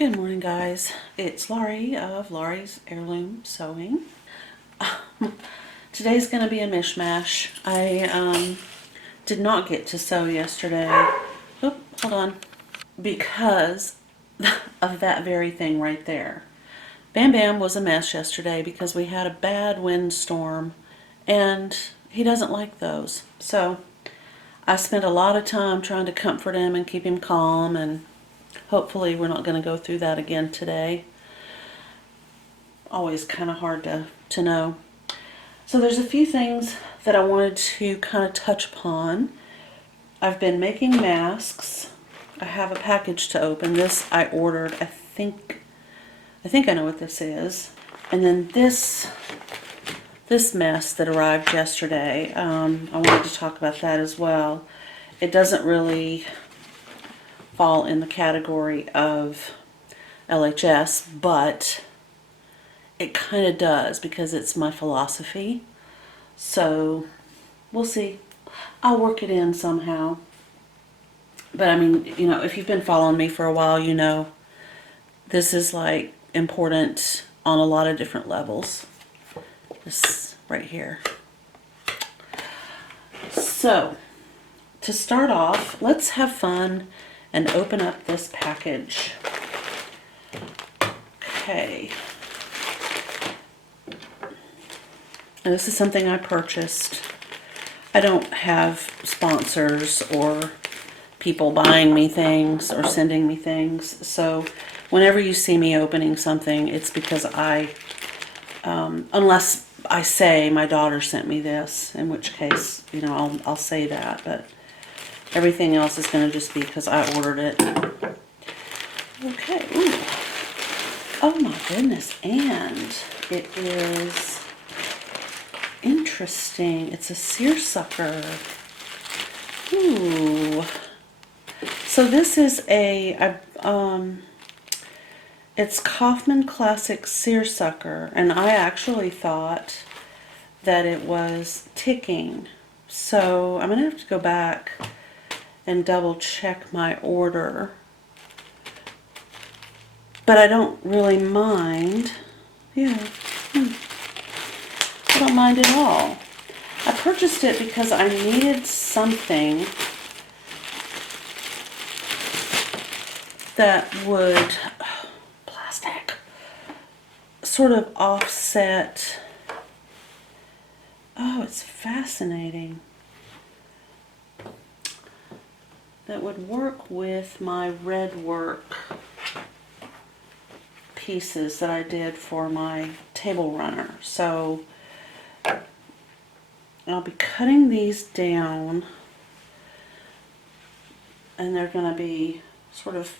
Good morning, guys. It's Laurie of Laurie's Heirloom Sewing. Today's going to be a mishmash. I did not get to sew yesterday. Oop, hold on. Because of that very thing right there. Bam Bam was a mess yesterday because we had a bad windstorm and he doesn't like those. So I spent a lot of time trying to comfort him and keep him calm, and hopefully we're not going to go through that again today. Always kind of hard to know. So there's a few things that I wanted to kind of touch upon. I've been making masks. I have a package to open. This I ordered. I think I know what this is. And then this mess that arrived yesterday, I wanted to talk about that as well. It doesn't really fall in the category of LHS, but it kind of does because it's my philosophy. So we'll see. I'll work it in somehow. But I mean, you know, if you've been following me for a while, you know this is like important on a lot of different levels. This right here. So to start off, let's have fun and open up this package. Okay. And this is something I purchased. I don't have sponsors or people buying me things or sending me things. So whenever you see me opening something, it's because unless I say my daughter sent me this, in which case, you know, I'll say that, but everything else is going to just be because I ordered it. Okay. Ooh. Oh my goodness. And it is interesting. It's a seersucker. Ooh. So this is it's Kaufman Classic Seersucker, and I actually thought that it was ticking. So I'm going to have to go back and double check my order. But I don't really mind. Yeah. I don't mind at all. I purchased it because I needed something that would plastic sort of offset. Oh, it's fascinating. That would work with my red work pieces that I did for my table runner. So I'll be cutting these down, and they're going to be sort of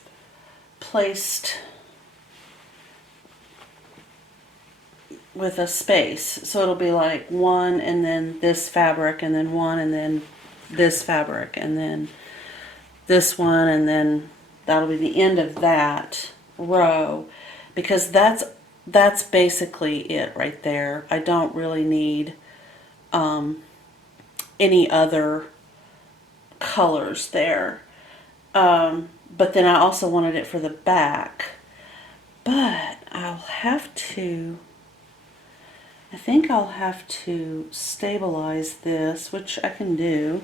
placed with a space. So it'll be like one and then this fabric and then one and then this fabric and then this one, and then that'll be the end of that row, because that's basically it right there. I don't really need any other colors there. But then I also wanted it for the back. But I think I'll have to stabilize this, which I can do.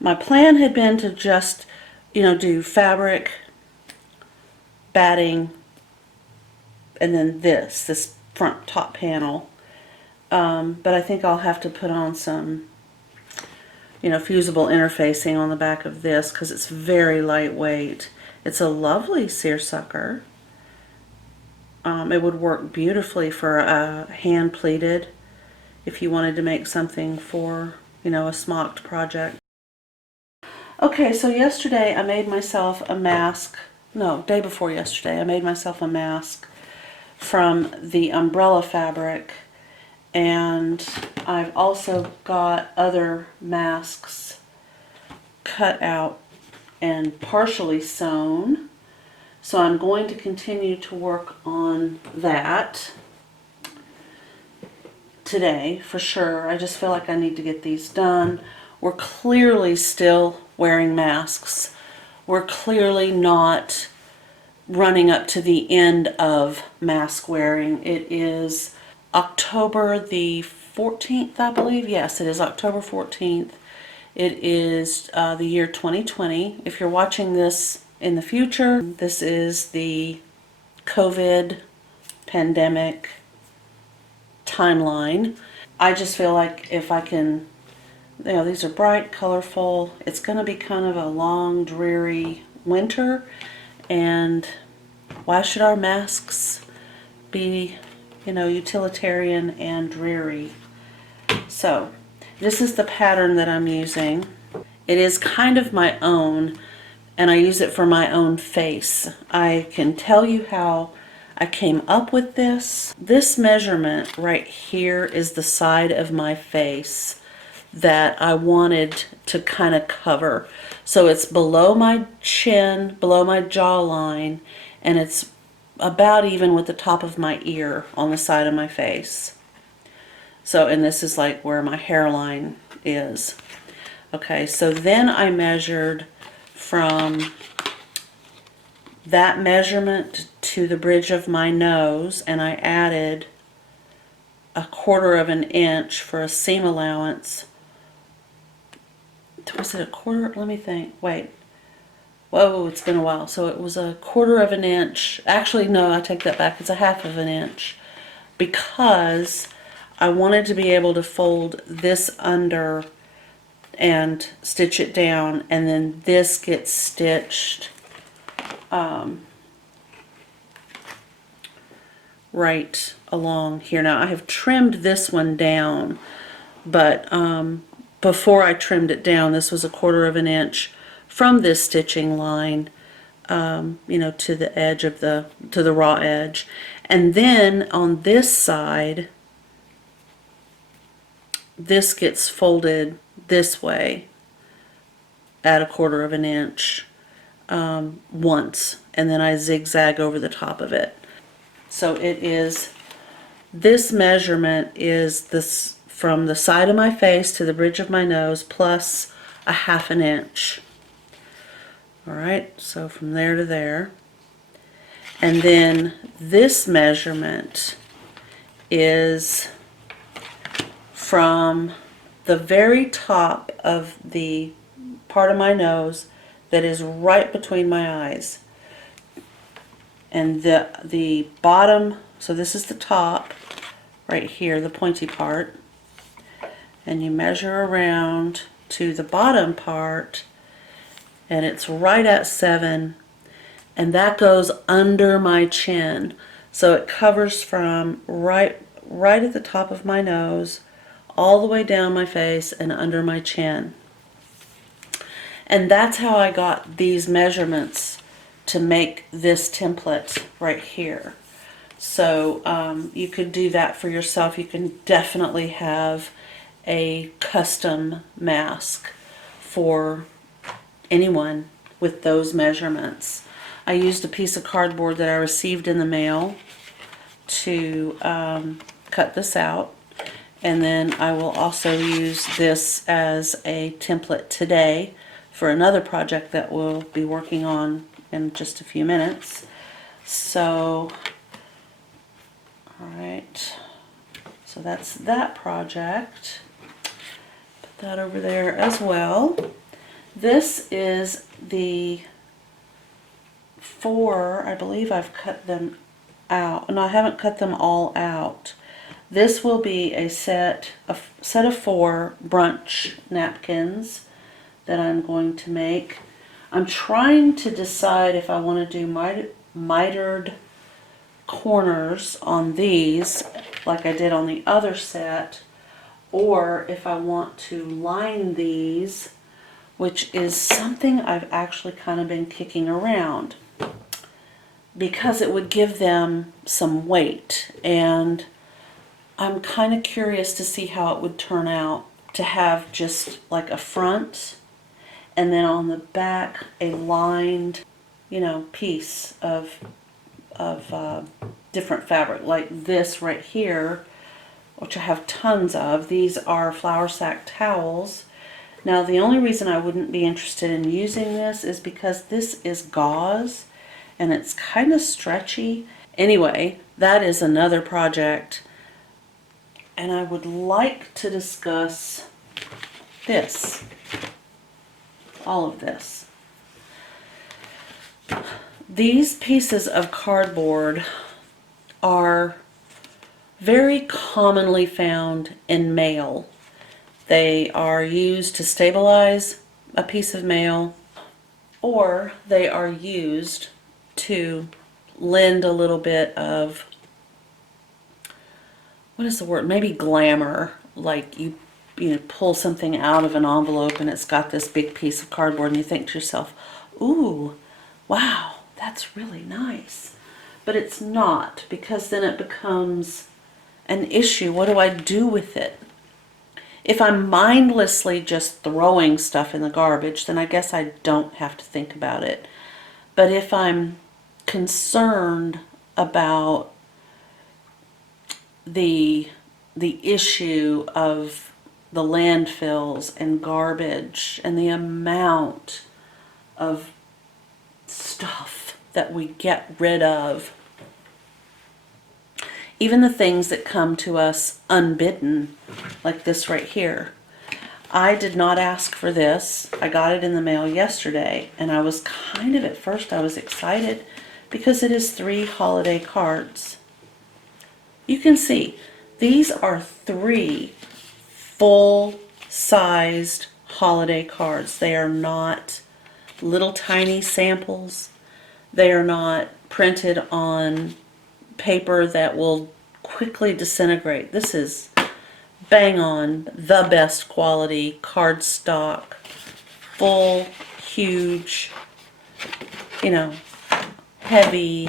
My plan had been to just, you know, do fabric, batting, and then this front top panel. But I think I'll have to put on some, you know, fusible interfacing on the back of this because it's very lightweight. It's a lovely seersucker. It would work beautifully for a hand pleated if you wanted to make something for, you know, a smocked project. Okay, so yesterday I made myself a mask. No, day before yesterday I made myself a mask from the umbrella fabric, and I've also got other masks cut out and partially sewn. So I'm going to continue to work on that today for sure. I just feel like I need to get these done. We're clearly still wearing masks we're clearly not running up to the end of mask wearing. It is October the 14th, I believe. Yes, it is October 14th. It is the year 2020. If you're watching this in the future, this is the COVID pandemic timeline. I just feel like if I can, these are bright, colorful. It's going to be kind of a long, dreary winter, and why should our masks be, utilitarian and dreary? So, this is the pattern that I'm using. It is kind of my own, and I use it for my own face. I can tell you how I came up with this. This measurement right here is the side of my face that I wanted to kind of cover. So it's below my chin, below my jawline, and it's about even with the top of my ear on the side of my face. So, and this is like where my hairline is. Okay, so then I measured from that measurement to the bridge of my nose, and I added 1/4 of an inch for a seam allowance. Was it 1/4? Let me think. Wait. Whoa, it's been a while. So it was 1/4 of an inch. Actually, no, I take that back. It's 1/2 of an inch. Because I wanted to be able to fold this under and stitch it down, and then this gets stitched right along here. Now I have trimmed this one down, but before I trimmed it down, this was 1/4 of an inch from this stitching line, to the edge of to the raw edge. And then on this side, this gets folded this way at 1/4 of an inch once, and then I zigzag over the top of it. So it is, this measurement is this from the side of my face to the bridge of my nose plus 1/2 an inch. All right, so from there to there. And then this measurement is from the very top of the part of my nose that is right between my eyes. And the bottom, so this is the top, right here, the pointy part. And you measure around to the bottom part, and it's right at 7, and that goes under my chin. So it covers from right at the top of my nose, all the way down my face and under my chin. And that's how I got these measurements to make this template right here. So you could do that for yourself. You can definitely have a custom mask for anyone with those measurements. I used a piece of cardboard that I received in the mail to cut this out, and then I will also use this as a template today for another project that we'll be working on in just a few minutes. So, alright, so that's that project. Put that over there as well. This is the 4, I believe I've cut them out. No, I haven't cut them all out. This will be a set of 4 brunch napkins that I'm going to make. I'm trying to decide if I want to do mitered corners on these like I did on the other set, or if I want to line these, which is something I've actually kind of been kicking around, because it would give them some weight, and I'm kind of curious to see how it would turn out to have just like a front and then on the back a lined, piece of different fabric, like this right here, which I have tons of. These are flour sack towels, Now, the only reason I wouldn't be interested in using this is because this is gauze and it's kind of stretchy. Anyway, that is another project. And I would like to discuss this, all of this. These pieces of cardboard are very commonly found in mail. They are used to stabilize a piece of mail, or they are used to lend a little bit of, what is the word, maybe glamour. Like you pull something out of an envelope and it's got this big piece of cardboard and you think to yourself, ooh, wow, that's really nice. But it's not, because then it becomes an issue. What do I do with it? If I'm mindlessly just throwing stuff in the garbage, then I guess I don't have to think about it. But if I'm concerned about the issue of the landfills and garbage and the amount of stuff that we get rid of, even the things that come to us unbidden, like this right here. I did not ask for this. I got it in the mail yesterday, and I was kind of, at first I was excited because it is 3 holiday cards. You can see these are 3 full-sized holiday cards. They are not little tiny samples. They are not printed on paper that will quickly disintegrate. This is bang on the best quality cardstock, full, huge, heavy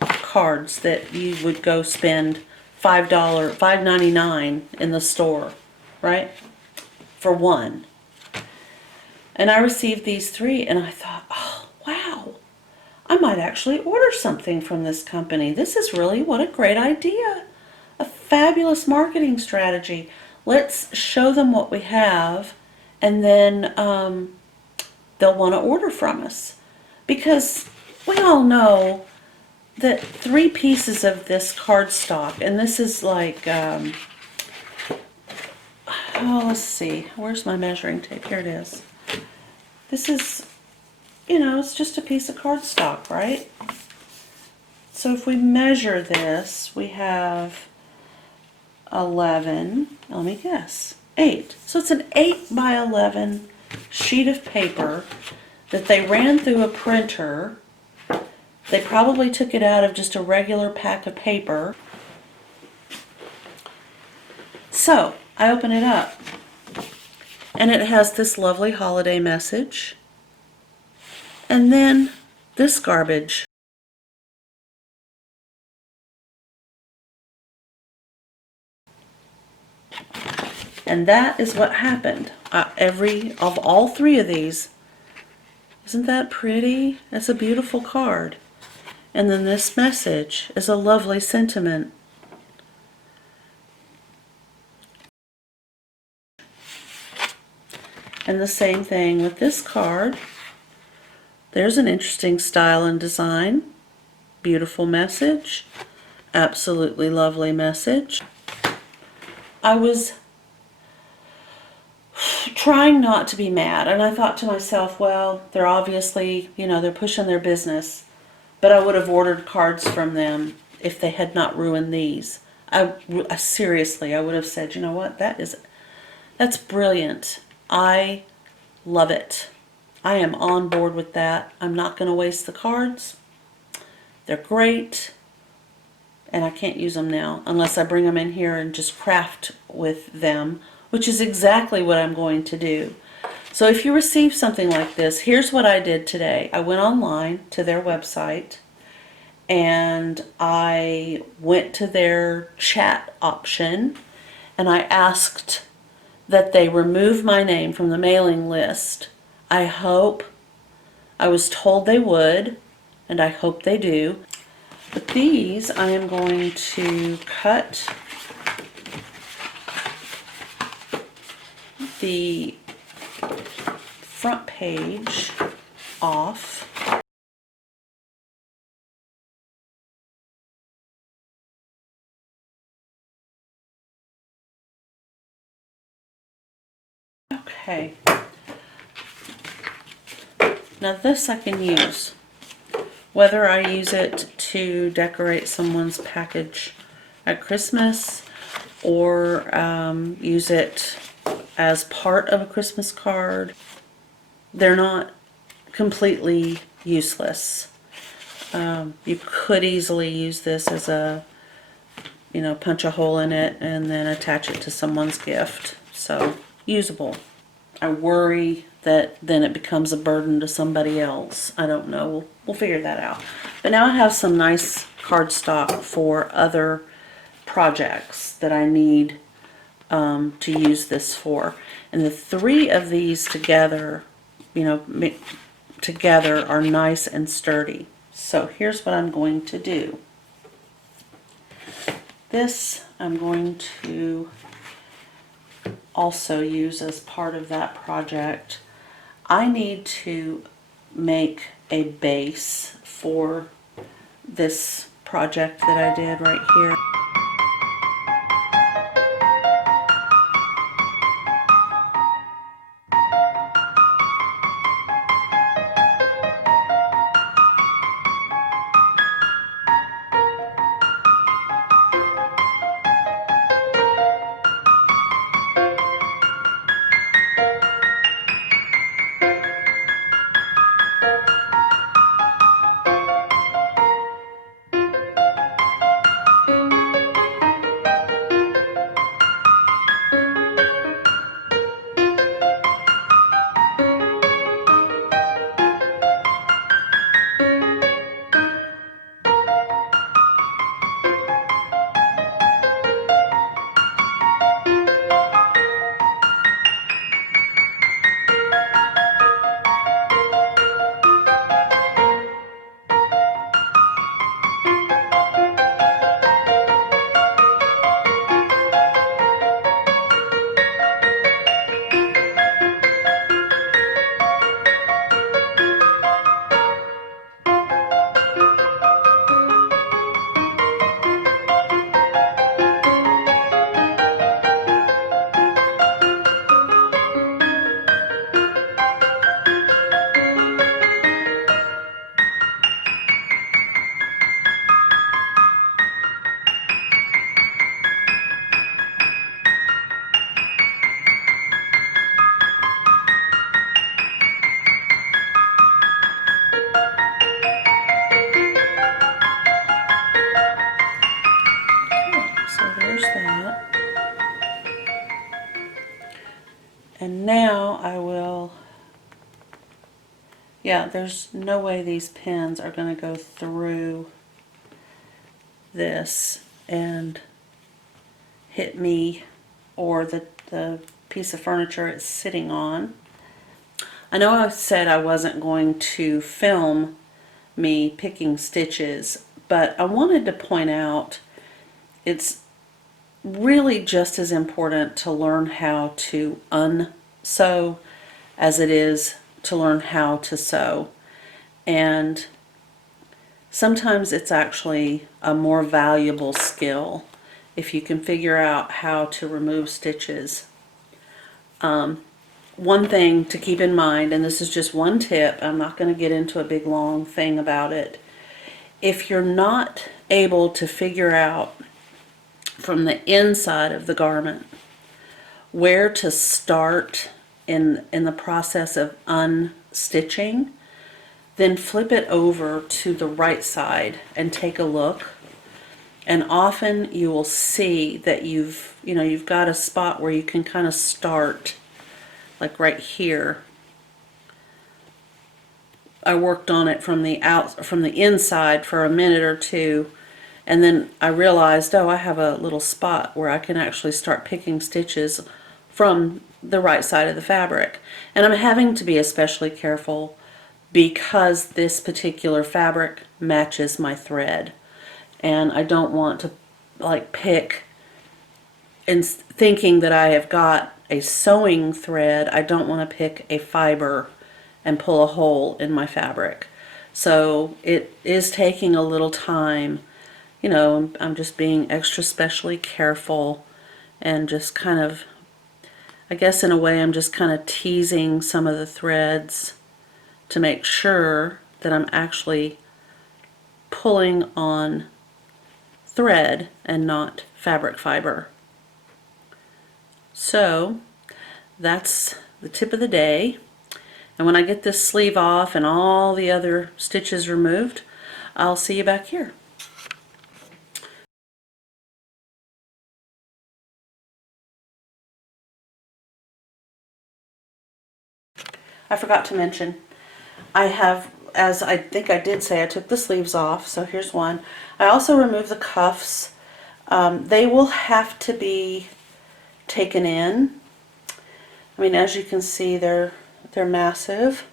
cards that you would go spend $5.99 in the store, right? For one. And I received these 3 and I thought, oh, wow, I might actually order something from this company. This is really, what a great idea. A fabulous marketing strategy. Let's show them what we have, and then they'll want to order from us. Because we all know that 3 pieces of this cardstock, and this is like, let's see, where's my measuring tape? Here it is. This is, it's just a piece of cardstock, right? So if we measure this, we have 11, let me guess, 8. So it's an 8 by 11 sheet of paper that they ran through a printer. They probably took it out of just a regular pack of paper. So I open it up, and it has this lovely holiday message, and then this garbage. And that is what happened. Of all 3 of these, isn't that pretty? That's a beautiful card. And then this message is a lovely sentiment. And the same thing with this card. There's an interesting style and design. Beautiful message. Absolutely lovely message. I was trying not to be mad, and I thought to myself, well, they're obviously, they're pushing their business, but I would have ordered cards from them if they had not ruined these. Seriously, I would have said, you know what, that's brilliant. I love it. I am on board with that. I'm not going to waste the cards. They're great, and I can't use them now unless I bring them in here and just craft with them, which is exactly what I'm going to do. So if you receive something like this, here's what I did today. I went online to their website, and I went to their chat option, and I asked that they remove my name from the mailing list. I was told they would, and I hope they do. But these I am going to cut the front page off. Okay. Now this I can use. Whether I use it to decorate someone's package at Christmas or use it as part of a Christmas card, they're not completely useless. You could easily use this as a, punch a hole in it and then attach it to someone's gift. So, usable. I worry that then it becomes a burden to somebody else. I don't know. We'll figure that out. But now I have some nice cardstock for other projects that I need to use this for. And the three of these together, together are nice and sturdy. So here's what I'm going to do. This I'm going to also use as part of that project. I need to make a base for this project that I did right here. And now I will, there's no way these pins are going to go through this and hit me or the piece of furniture it's sitting on. I know I said I wasn't going to film me picking stitches, but I wanted to point out it's really just as important to learn how to unsew as it is to learn how to sew. And sometimes it's actually a more valuable skill if you can figure out how to remove stitches. One thing to keep in mind, and this is just one tip, I'm not going to get into a big long thing about it. If you're not able to figure out from the inside of the garment where to start in the process of unstitching, then flip it over to the right side and take a look. And often you will see that you've got a spot where you can kind of start, like right here. I worked on it from the inside for a minute or two, and then I realized, oh, I have a little spot where I can actually start picking stitches from the right side of the fabric. And I'm having to be especially careful because this particular fabric matches my thread. And I don't want to pick and thinking that I have got a sewing thread, I don't want to pick a fiber and pull a hole in my fabric. So it is taking a little time. You know, I'm just being extra specially careful and just kind of, I guess in a way I'm just kind of teasing some of the threads to make sure that I'm actually pulling on thread and not fabric fiber. So that's the tip of the day. And when I get this sleeve off and all the other stitches removed, I'll see you back here. I forgot to mention, I have, as I think I did say, I took the sleeves off, so here's one. I also removed the cuffs. They will have to be taken in. I mean, as you can see, they're massive,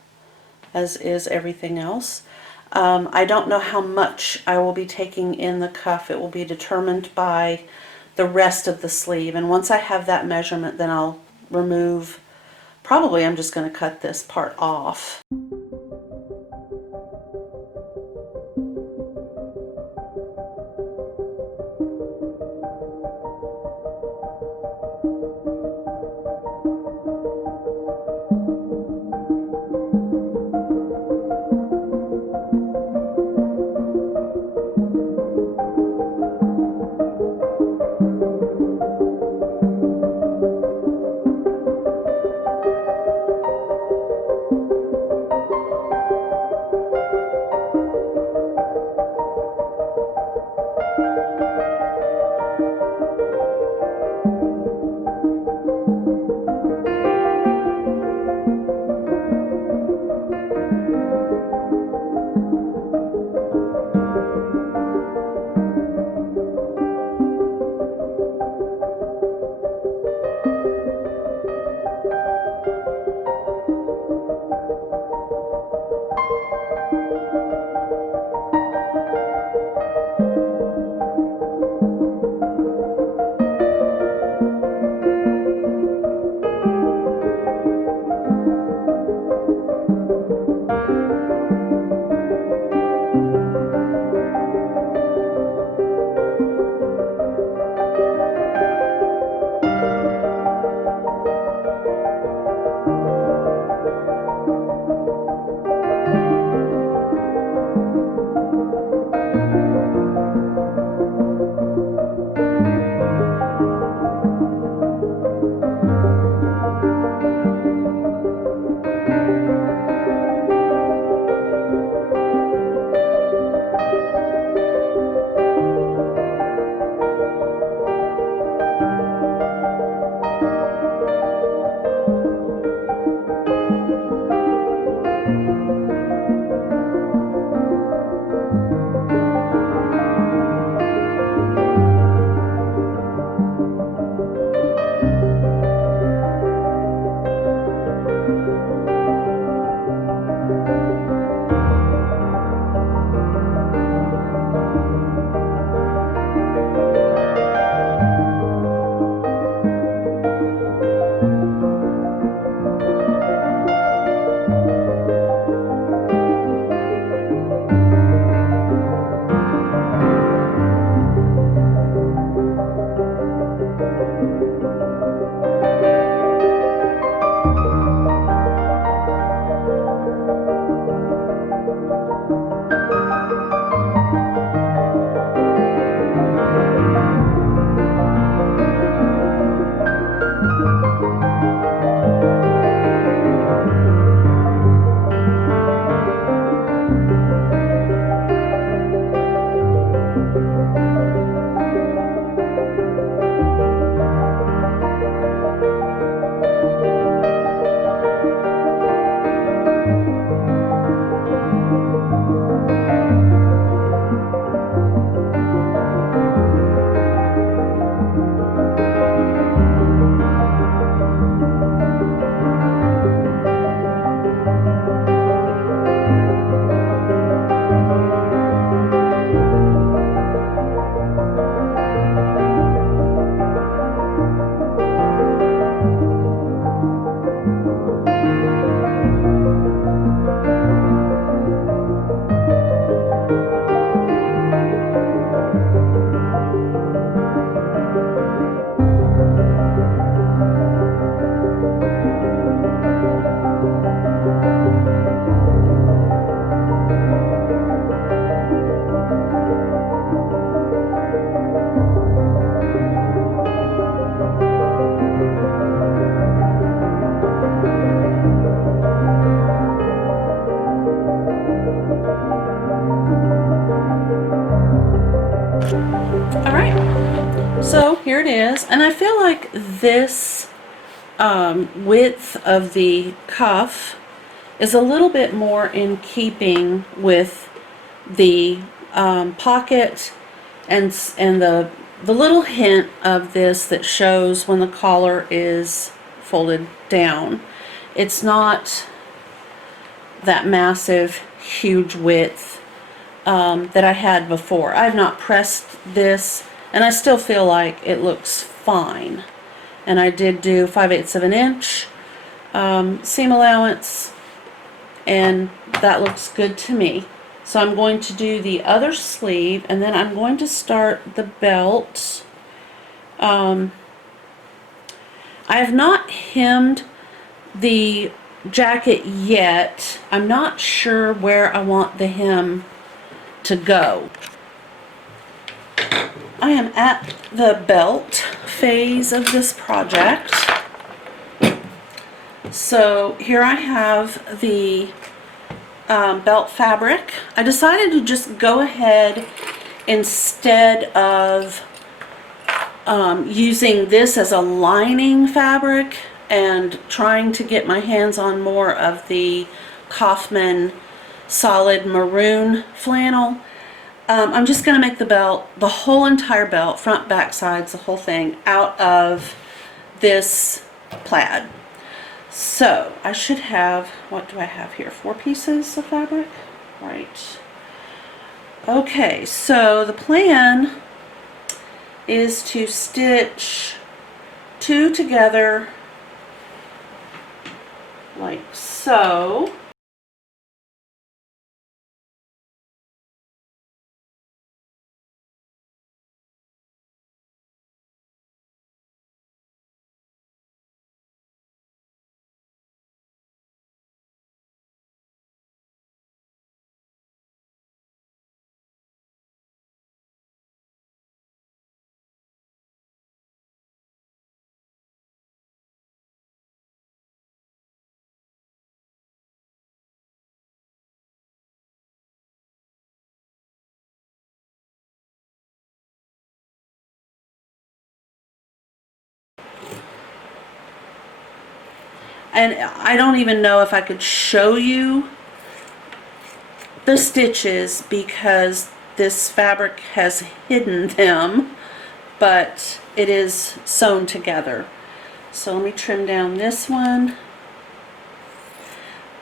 as is everything else. I don't know how much I will be taking in the cuff. It will be determined by the rest of the sleeve, and once I have that measurement, then I'll remove. Probably I'm just going to cut this part off. here it is. And I feel like this width of the cuff is a little bit more in keeping with the pocket and the little hint of this that shows when the collar is folded down. It's not that massive, huge width that I had before. I've not pressed this, and I still feel like it looks fine. And I did do 5/8 of an inch seam allowance, and that looks good to me. So I'm going to do the other sleeve, and then I'm going to start the belt. I have not hemmed the jacket yet. I'm not sure where I want the hem to go. I am at the belt phase of this project. So here I have the belt fabric. I decided to just go ahead, instead of using this as a lining fabric and trying to get my hands on more of the Kaufman solid maroon flannel, I'm just going to make the belt, the whole entire belt, front, back, sides, the whole thing, out of this plaid. So I should have, what do I have here? 4 pieces of fabric? Right. Okay, so the plan is to stitch 2 together like so. And I don't even know if I could show you the stitches because this fabric has hidden them, but it is sewn together. So let me trim down this one.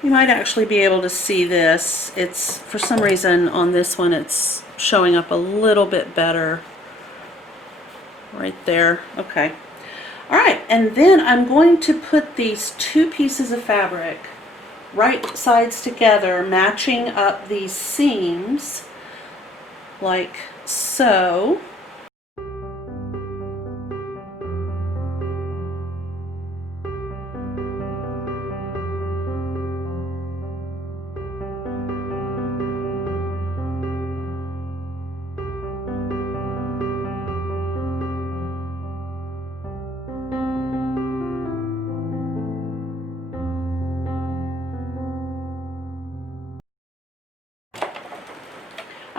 You might actually be able to see this. It's, for some reason on this one, it's showing up a little bit better right there. Okay. All right, and then I'm going to put these 2 pieces of fabric right sides together, matching up these seams like so.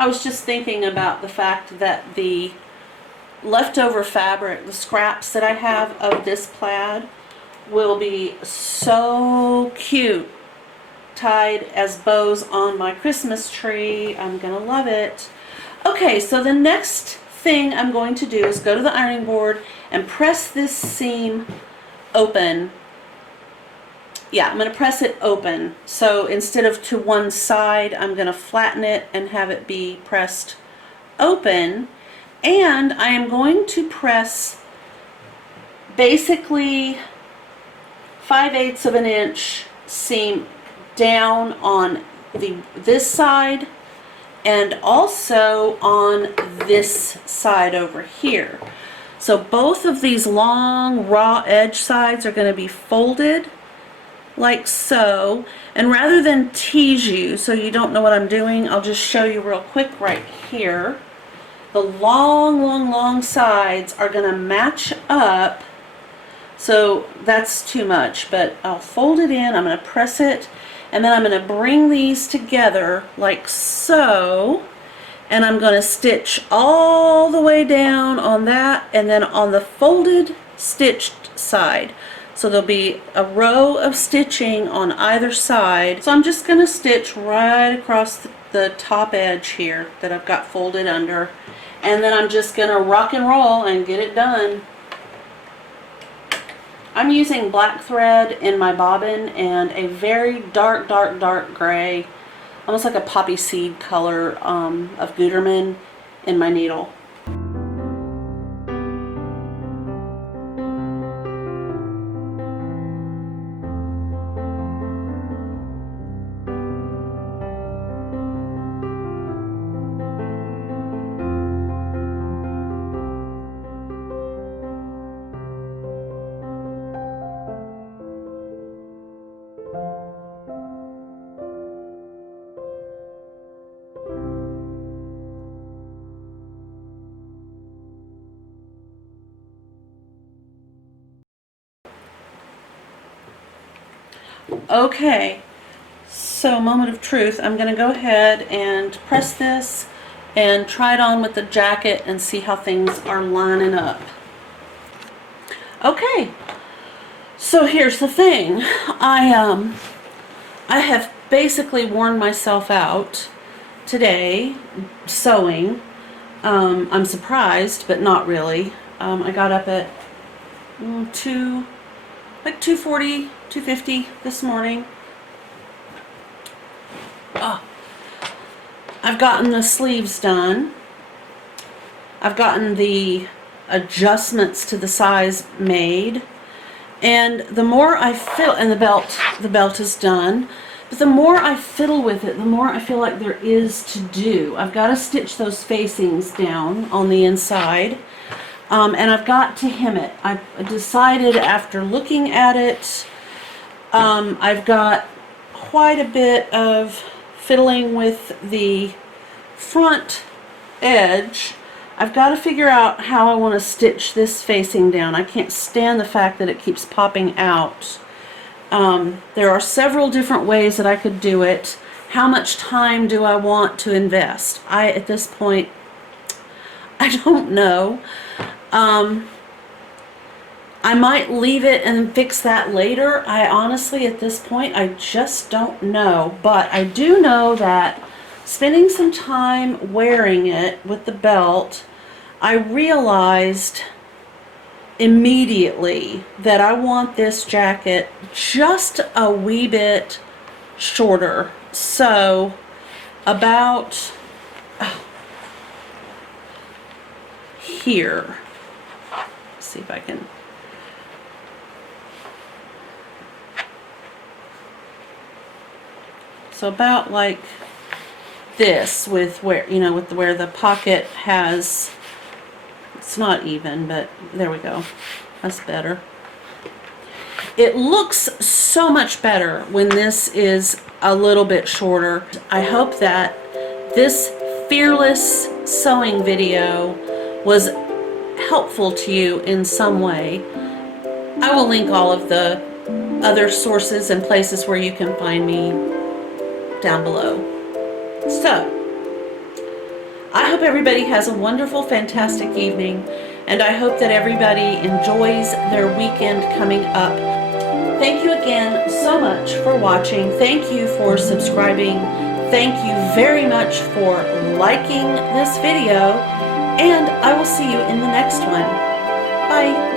I was just thinking about the fact that the leftover fabric, the scraps that I have of this plaid, will be so cute tied as bows on my Christmas tree. I'm gonna love it. Okay, so the next thing I'm going to do is go to the ironing board and press this seam open. Yeah, I'm going to press it open. So instead of to one side, I'm going to flatten it and have it be pressed open. And I am going to press basically 5/8 of an inch seam down on this side and also on this side over here. So both of these long raw edge sides are going to be folded like so, and rather than tease you so you don't know what I'm doing, I'll just show you real quick right here. The long sides are going to match up, so that's too much, but I'll fold it in, I'm going to press it, and then I'm going to bring these together like so, and I'm going to stitch all the way down on that, and then on the folded stitched side. So there'll be a row of stitching on either side. So I'm just going to stitch right across the top edge here that I've got folded under, and then I'm just going to rock and roll and get it done. I'm using black thread in my bobbin and a very dark gray, almost like a poppy seed color of Gutermann in my needle. Okay, so moment of truth. I'm going to go ahead and press this and try it on with the jacket and see how things are lining up. Okay, so here's the thing. I have basically worn myself out today sewing. I'm surprised, but not really. I got up at 2:40, 2:50 this morning. I've gotten the sleeves done. I've gotten the adjustments to the size made, and the more I fiddle, and the belt is done, but the more I fiddle with it, the more I feel like there is to do. I've got to stitch those facings down on the inside. And I've got to hem it. I've decided after looking at it, I've got quite a bit of fiddling with the front edge. I've got to figure out how I want to stitch this facing down. I can't stand the fact that it keeps popping out. There are several different ways that I could do it. How much time do I want to invest? At this point, I don't know. I might leave it and fix that later. I honestly, at this point, I just don't know. But I do know that spending some time wearing it with the belt, I realized immediately that I want this jacket just a wee bit shorter. So about here. See if I can. So about like this, with where, where the pocket has, it's not even, but there we go. That's better. It looks so much better when this is a little bit shorter. I hope that this fearless sewing video was helpful to you in some way. I will link all of the other sources and places where you can find me down below. So, I hope everybody has a wonderful, fantastic evening, and I hope that everybody enjoys their weekend coming up. Thank you again so much for watching. Thank you for subscribing. Thank you very much for liking this video. And I will see you in the next one. Bye.